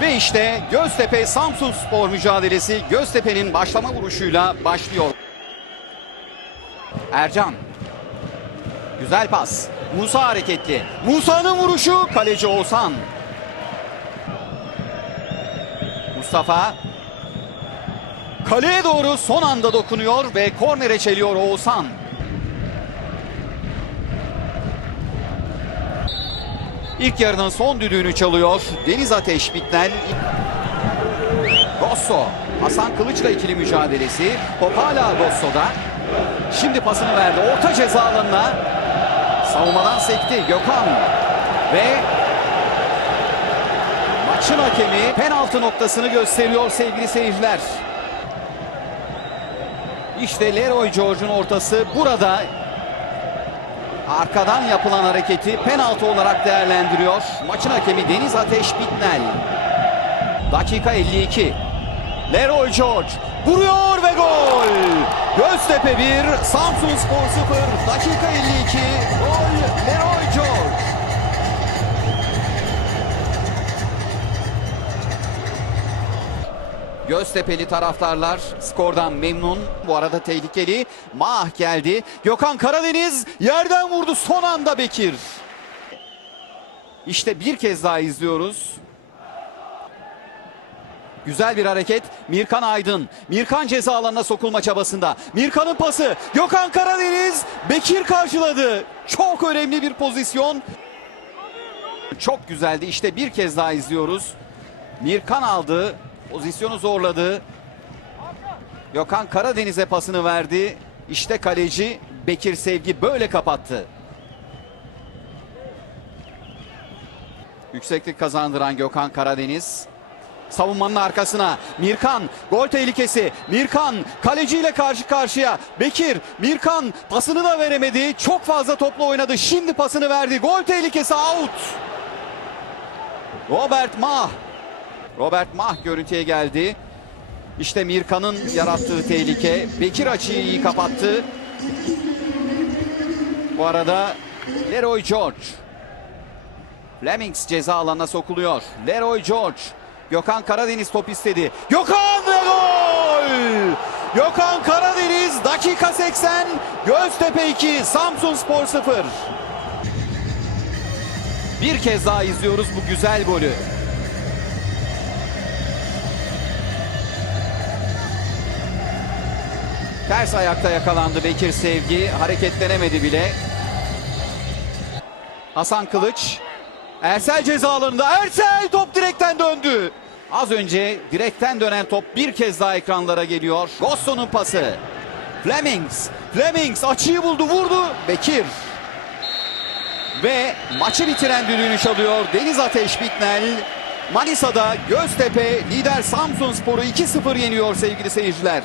Ve işte Göztepe Samsun Spor mücadelesi Göztepe'nin başlama vuruşuyla başlıyor. Ercan. Güzel pas. Musa hareketli. Musa'nın vuruşu kaleci Oğuzhan. Mustafa kaleye doğru son anda dokunuyor ve kornere çeliyor Oğuzhan. İlk yarının son düdüğünü çalıyor. Deniz Ateş Bitnel. Rosso. Hasan Kılıç'la ikili mücadelesi. Top hala Rosso'da. Şimdi pasını verdi. Orta ceza alanına. Savunmadan sekti Gökhan. Ve maçın hakemi penaltı noktasını gösteriyor sevgili seyirciler. İşte Leroy George'un ortası burada Arkadan yapılan hareketi penaltı olarak değerlendiriyor. Maçın hakemi Deniz Ateş Bitnel. Dakika 52. Leroy George vuruyor ve gol. Göztepe 1, Samsun Spor 0. Dakika 52. Göztepe'li taraftarlar skordan memnun. Bu arada tehlikeli. Mah geldi. Gökhan Karadeniz yerden vurdu son anda Bekir. İşte bir kez daha izliyoruz. Güzel bir hareket. Mirkan Aydın. Mirkan ceza alanına sokulma çabasında. Mirkan'ın pası. Gökhan Karadeniz. Bekir karşıladı. Çok önemli bir pozisyon. Çok güzeldi. İşte bir kez daha izliyoruz. Mirkan aldı. Pozisyonu zorladı. Gökhan Karadeniz'e pasını verdi. İşte kaleci Bekir Sevgi böyle kapattı. Yükseklik kazandıran Gökhan Karadeniz. Savunmanın arkasına Mirkan gol tehlikesi. Mirkan kaleciyle karşı karşıya. Bekir Mirkan pasını da veremedi. Çok fazla topla oynadı. Şimdi pasını verdi. Gol tehlikesi out. Robert Mah Robert Mah görüntüye geldi. İşte Mirkan'ın yarattığı tehlike. Bekir açıyı iyi kapattı. Bu arada Leroy George. Flemings ceza alanına sokuluyor. Leroy George. Gökhan Karadeniz top istedi. Gökhan ve gol! Gökhan Karadeniz dakika 80. Göztepe 2, Samsun Spor 0. Bir kez daha izliyoruz bu güzel golü. Ters ayakta yakalandı Bekir Sevgi. Hareketlenemedi bile. Hasan Kılıç. Ersel ceza alanında. Ersel top direkten döndü. Az önce direkten dönen top bir kez daha ekranlara geliyor. Gosso'nun pası. Flemings. Flemings açıyı buldu vurdu. Bekir. Ve maçı bitiren düdüğünü alıyor Deniz Ateş Bitnel. Manisa'da Göztepe lider Samsun Spor'u 2-0 yeniyor sevgili seyirciler.